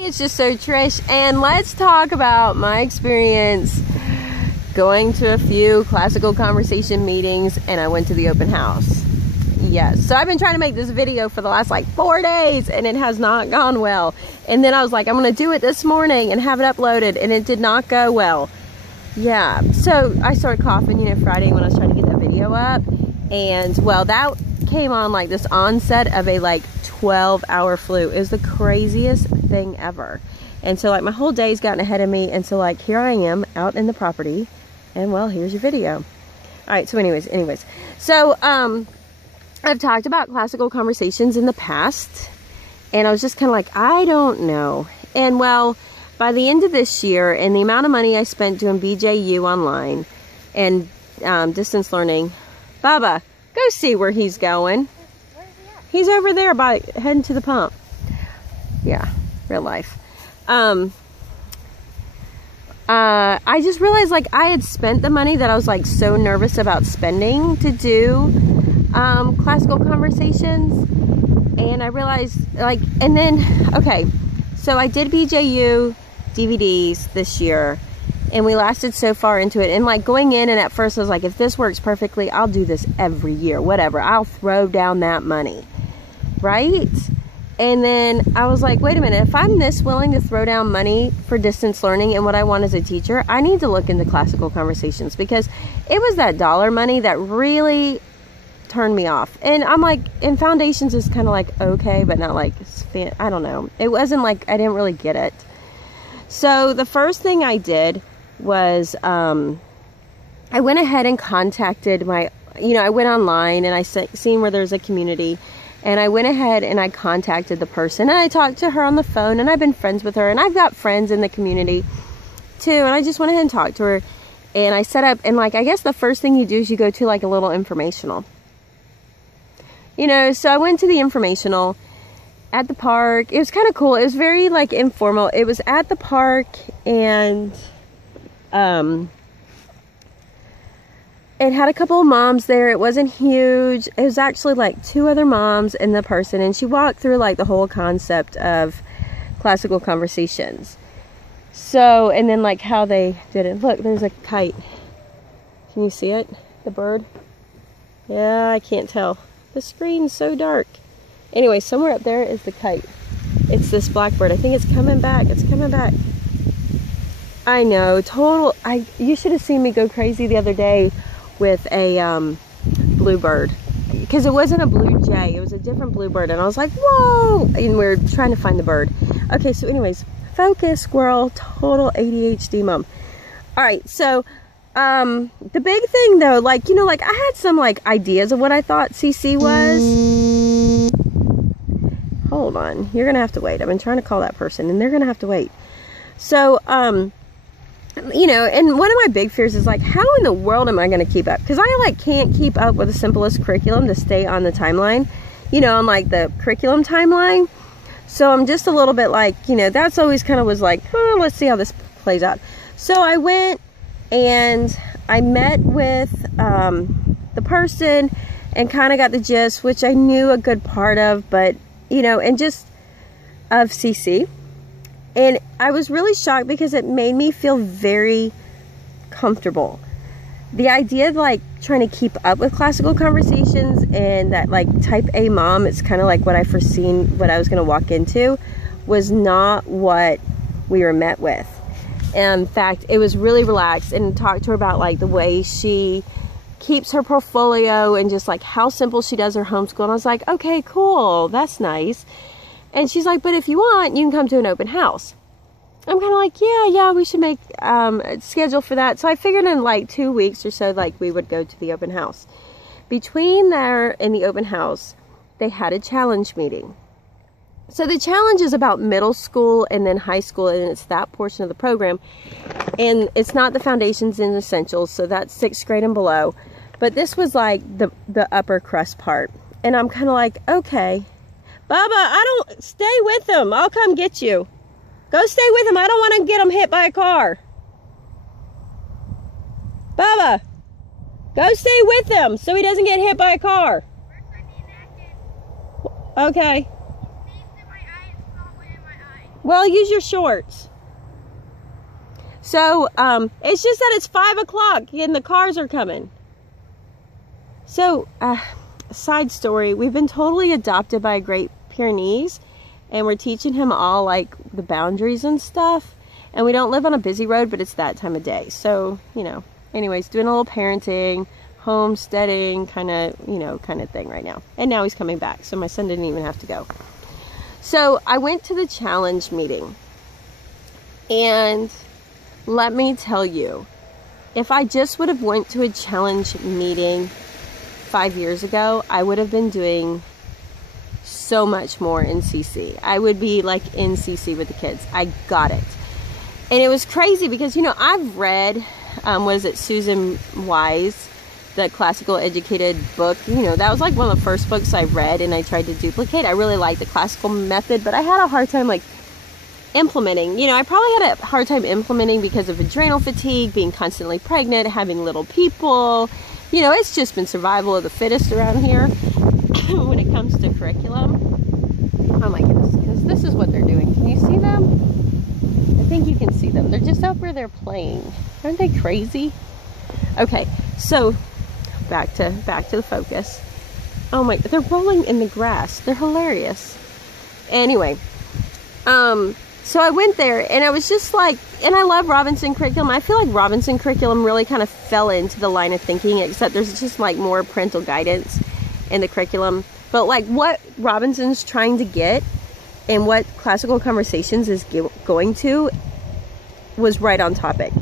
It's just so Trish, and let's talk about my experience going to a few classical conversation meetings, and I went to the open house. Yes, so I've been trying to make this video for the last like 4 days, and it has not gone well. And then I was like, I'm gonna do it this morning and have it uploaded, and it did not go well. Yeah, so I started coughing, you know, Friday when I was trying to get that video up, and well, that came on like this onset of a like 12-hour flu. It was the craziest thing ever. And so like my whole day's gotten ahead of me, and so like here I am out in the property, and well, here's your video. All right, so anyways, so I've talked about classical conversations in the past, and I was just kind of like, I don't know. And well, by the end of this year, and the amount of money I spent doing BJU online and distance learning, Bubba, go see where he's going. Where is he at? He's over there by heading to the pump. Yeah, real life. I just realized like I had spent the money that I was like so nervous about spending to do classical conversations, and I realized like, and then okay, so I did BJU DVDs this year, and we lasted so far into it, and like going in, and at first I was like, if this works perfectly, I'll do this every year, whatever, I'll throw down that money, right? And then I was like, wait a minute, if I'm this willing to throw down money for distance learning and what I want as a teacher, I need to look into classical conversations, because it was that dollar money that really turned me off. And I'm like, and foundations is kind of like okay, but not like, I don't know, it wasn't like, I didn't really get it. So the first thing I did was I went ahead and contacted my, you know, I went online and I seen where there's a community, and I went ahead and I contacted the person, and I talked to her on the phone, and I've been friends with her, and I've got friends in the community too, and I just went ahead and talked to her, and I set up, and like, I guess the first thing you do is you go to like a little informational, you know. So I went to the informational at the park. It was kind of cool. It was very like informal. It was at the park, and it had a couple of moms there. It wasn't huge. It was actually like 2 other moms and the person, and she walked through like the whole concept of classical conversations. So, and then like how they did it. Look, there's a kite. Can you see it? The bird? Yeah, I can't tell. The screen's so dark. Anyway, somewhere up there is the kite. It's this blackbird. I think it's coming back. It's coming back. I know, total. You should have seen me go crazy the other day with a bluebird, because it wasn't a blue jay, it was a different bluebird, and I was like, whoa, and we were trying to find the bird. Okay, so anyways, focus, squirrel, total ADHD mom. All right, so the big thing though, like, you know, like I had some like ideas of what I thought CC was. Hold on, you're gonna have to wait. I've been trying to call that person, and they're gonna have to wait. So you know, and one of my big fears is like, how in the world am I going to keep up? Because I like can't keep up with the simplest curriculum to stay on the timeline, you know, on like the curriculum timeline. So I'm just a little bit like, you know, that's always kind of was like, oh, let's see how this plays out. So I went and I met with the person and kind of got the gist, which I knew a good part of, but, you know, and just of CC. And I was really shocked because it made me feel very comfortable. The idea of like trying to keep up with classical conversations and that like type A mom, it's kind of like what I foreseen what I was going to walk into, was not what we were met with. And in fact, it was really relaxed, and talked to her about like the way she keeps her portfolio and just like how simple she does her homeschool. And I was like, okay, cool, that's nice. And she's like, but if you want, you can come to an open house. I'm kind of like, yeah, we should make a schedule for that. So I figured in like 2 weeks or so, like we would go to the open house. Between there and the open house, they had a challenge meeting. So the challenge is about middle school and then high school, and it's that portion of the program. And it's not the foundations and essentials, so that's 6th grade and below. But this was like the upper crust part. And I'm kind of like, okay. Bubba, stay with them. I'll come get you. Go stay with them. I don't want to get them hit by a car. Bubba, go stay with them so he doesn't get hit by a car. Okay. Well, use your shorts. So, it's just that it's 5 o'clock and the cars are coming. So, side story, we've been totally adopted by a Great Pyrenees, and we're teaching him all, like, the boundaries and stuff. And we don't live on a busy road, but it's that time of day. So, you know, anyways, doing a little parenting, homesteading kind of thing right now. And now he's coming back, so my son didn't even have to go. So I went to the challenge meeting, and let me tell you, if I just would have went to a challenge meeting 5 years ago, I would have been doing so much more in CC. I would be like in CC with the kids. I got it. And it was crazy because, you know, I've read, what is it, Susan Wise, the classical educated book. You know, that was like one of the first books I read and I tried to duplicate. I really liked the classical method, but I had a hard time like implementing. You know, I probably had a hard time implementing because of adrenal fatigue, being constantly pregnant, having little people. You know, it's just been survival of the fittest around here when it comes to curriculum. Oh my goodness, because this is what they're doing. Can you see them? I think you can see them. They're just over there playing. Aren't they crazy? Okay, so back to the focus. Oh my, they're rolling in the grass. They're hilarious. Anyway, so I went there and I was just like, and I love Robinson curriculum. I feel like Robinson curriculum really kind of fell into the line of thinking, except there's just like more parental guidance in the curriculum. But like what Robinson's trying to get and what Classical Conversations is going to was right on topic.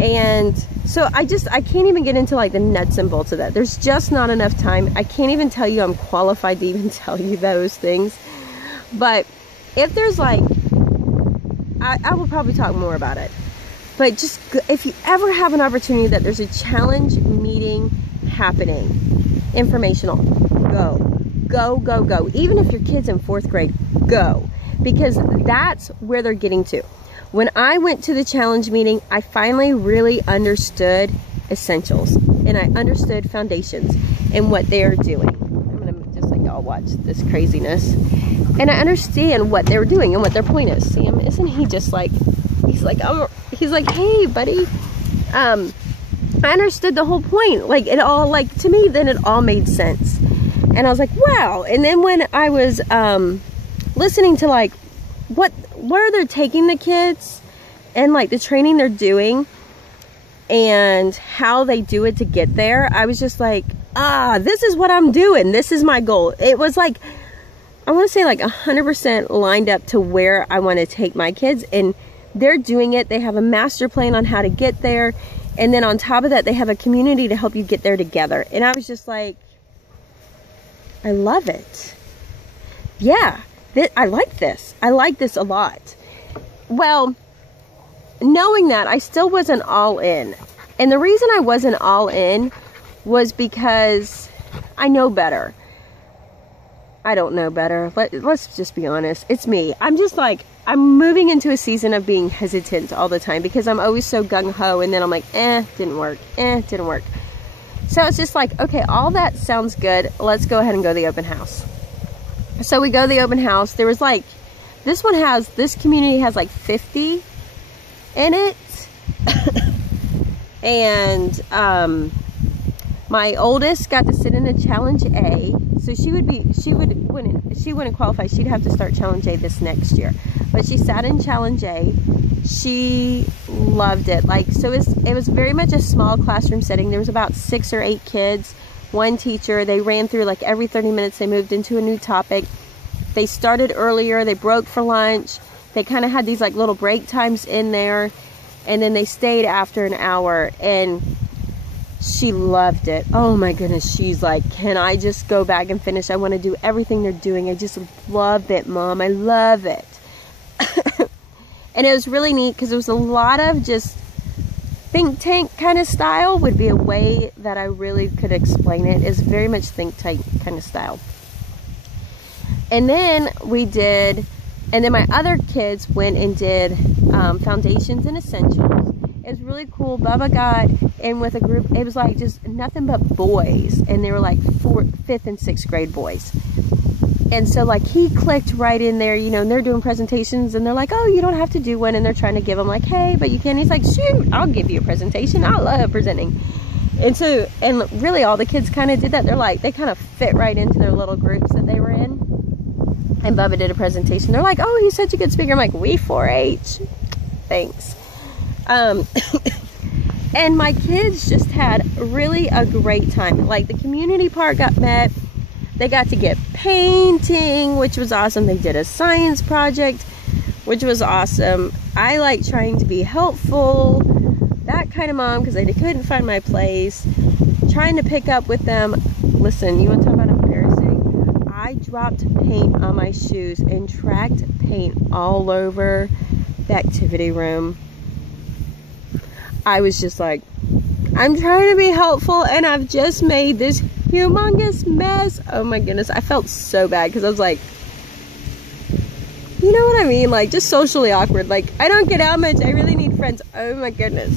And so I can't even get into like the nuts and bolts of that. There's just not enough time. I can't even tell you I'm qualified to even tell you those things. But if there's like, I will probably talk more about it. But just if you ever have an opportunity that there's a challenge meeting happening, informational, go. Even if your kid's in 4th grade, go. Because that's where they're getting to. When I went to the challenge meeting, I finally really understood essentials. And I understood foundations and what they are doing. I'm going to just let y'all watch this craziness. And I understand what they were doing and what their point is. See him? Isn't he just like, he's like, hey, buddy. I understood the whole point. Like, it all, like, to me, then it all made sense. And I was like, wow. And then when I was listening to, like, where they're taking the kids and, like, the training they're doing and how they do it to get there, I was just like, this is what I'm doing. This is my goal. It was like, I want to say like 100% lined up to where I want to take my kids, and they're doing it. They have a master plan on how to get there. And then on top of that, they have a community to help you get there together. And I was just like, I love it. Yeah, I like this. I like this a lot. Well, knowing that, I still wasn't all in. And the reason I wasn't all in was because I know better. I don't know better. Let's just be honest. It's me. I'm just like, I'm moving into a season of being hesitant all the time because I'm always so gung-ho, and then I'm like, didn't work. Didn't work. So it's just like, okay, all that sounds good. Let's go ahead and go to the open house. So we go to the open house. There was like, this community has like 50 in it. And my oldest got to sit in a challenge A. So when she wouldn't qualify, she'd have to start challenge A this next year. But she sat in challenge A. She loved it. Like, so it was very much a small classroom setting. There was about 6 or 8 kids, one teacher. They ran through like every 30 minutes. They moved into a new topic. They started earlier. They broke for lunch. They kind of had these like little break times in there. And then they stayed after an hour, and she loved it. Oh my goodness. She's like, can I just go back and finish? I want to do everything they're doing. I just love it, Mom. I love it. And it was really neat because it was a lot of just think tank kind of style would be a way that I really could explain it. It's very much think tank kind of style. And then and then my other kids went and did foundations and essentials. It was really cool. Bubba got in with a group. It was like just nothing but boys. And they were like 5th and 6th grade boys. And so like he clicked right in there, you know, and they're doing presentations and they're like, oh, you don't have to do one. And they're trying to give him like, hey, but you can. He's like, shoot, I'll give you a presentation. I love presenting. And so, and really all the kids kind of did that. They're like, they kind of fit right into their little groups that they were in. And Bubba did a presentation. They're like, oh, he's such a good speaker. I'm like, we 4-H. Thanks. And my kids just had really a great time. Like the community part got met. They got to get painting, which was awesome. They did a science project, which was awesome. I like trying to be helpful, that kind of mom, because I couldn't find my place. Trying to pick up with them. Listen, you want to talk about embarrassing? I dropped paint on my shoes and tracked paint all over the activity room. I was just like, I'm trying to be helpful and I've just made this humongous mess. Oh my goodness, I felt so bad because I was like, you know what I mean? Like just socially awkward. Like I don't get out much. I really need friends. Oh my goodness.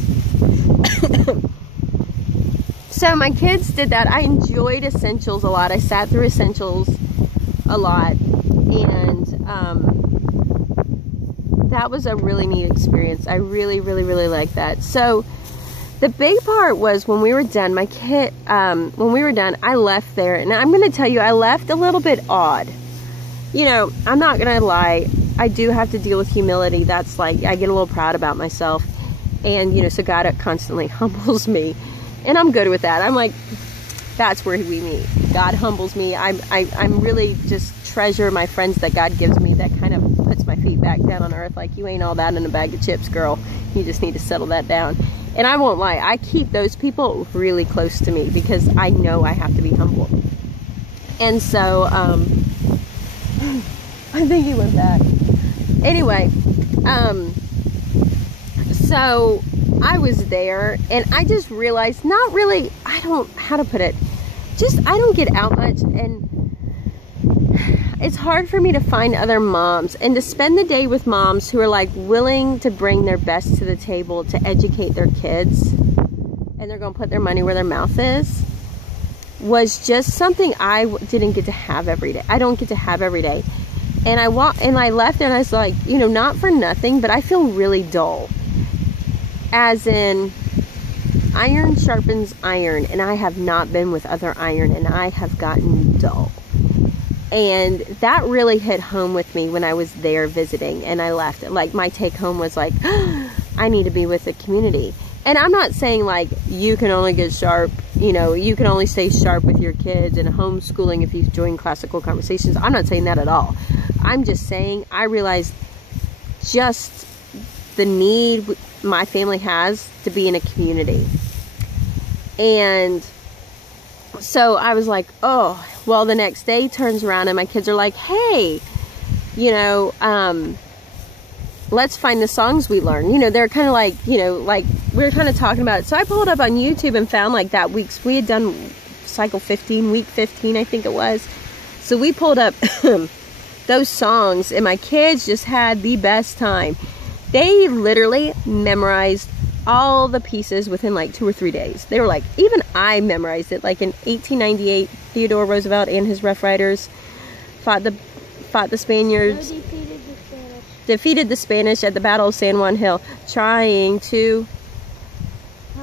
So my kids did that. I enjoyed Essentials a lot. I sat through Essentials a lot, and that was a really neat experience. I really liked that. So the big part was when we were done, when we were done, I left there, and I'm going to tell you, I left a little bit odd. You know, I'm not going to lie, I do have to deal with humility. That's like, I get a little proud about myself, and you know, so God constantly humbles me, and I'm good with that. I'm like, that's where we meet. God humbles me. I'm really just treasure my friends that God gives me, that kind of puts my feet back down on earth. Like, you ain't all that in a bag of chips, girl. You just need to settle that down. And I won't lie, I keep those people really close to me because I know I have to be humble. And so, I think he went back. Anyway, so I was there and I just realized, not really, how to put it, just, I don't get out much, and it's hard for me to find other moms and to spend the day with moms who are like willing to bring their best to the table to educate their kids, and they're going to put their money where their mouth is, was just something I didn't get to have every day. I don't get to have every day. And I left there and I was like, you know, not for nothing, but I feel really dull. As in, iron sharpens iron, and I have not been with other iron, and I have gotten dull. And that really hit home with me when I was there visiting and I left. Like, my take home was like, I need to be with the community. And I'm not saying like you can only get sharp, you know, you can only stay sharp with your kids and homeschooling if you join classical conversations. I'm not saying that at all. I'm just saying I realized just the need my family has to be in a community. And so I was like, oh, well, the next day turns around and my kids are like, hey, you know, let's find the songs we learn. You know, they're kind of like, you know, like we were kind of talking about it. So I pulled up on YouTube and found like that week's, we had done cycle 15, week 15, I think it was. So we pulled up those songs and my kids just had the best time. They literally memorized all the pieces within like 2 or 3 days. They were like, even I memorized it. Like in 1898, Theodore Roosevelt and his Rough Riders fought the Spaniards. Defeated the Spanish at the Battle of San Juan Hill, trying to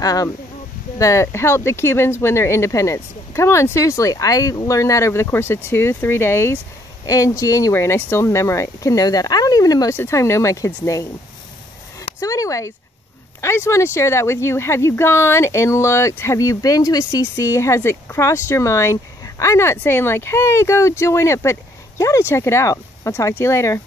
help the Cubans win their independence. Come on, seriously, I learned that over the course of 2-3 days in January, and I still can know that. I don't even most of the time know my kid's name. So anyways, I just want to share that with you. Have you gone and looked? Have you been to a CC? Has it crossed your mind? I'm not saying like, hey, go join it, but you ought to check it out. I'll talk to you later.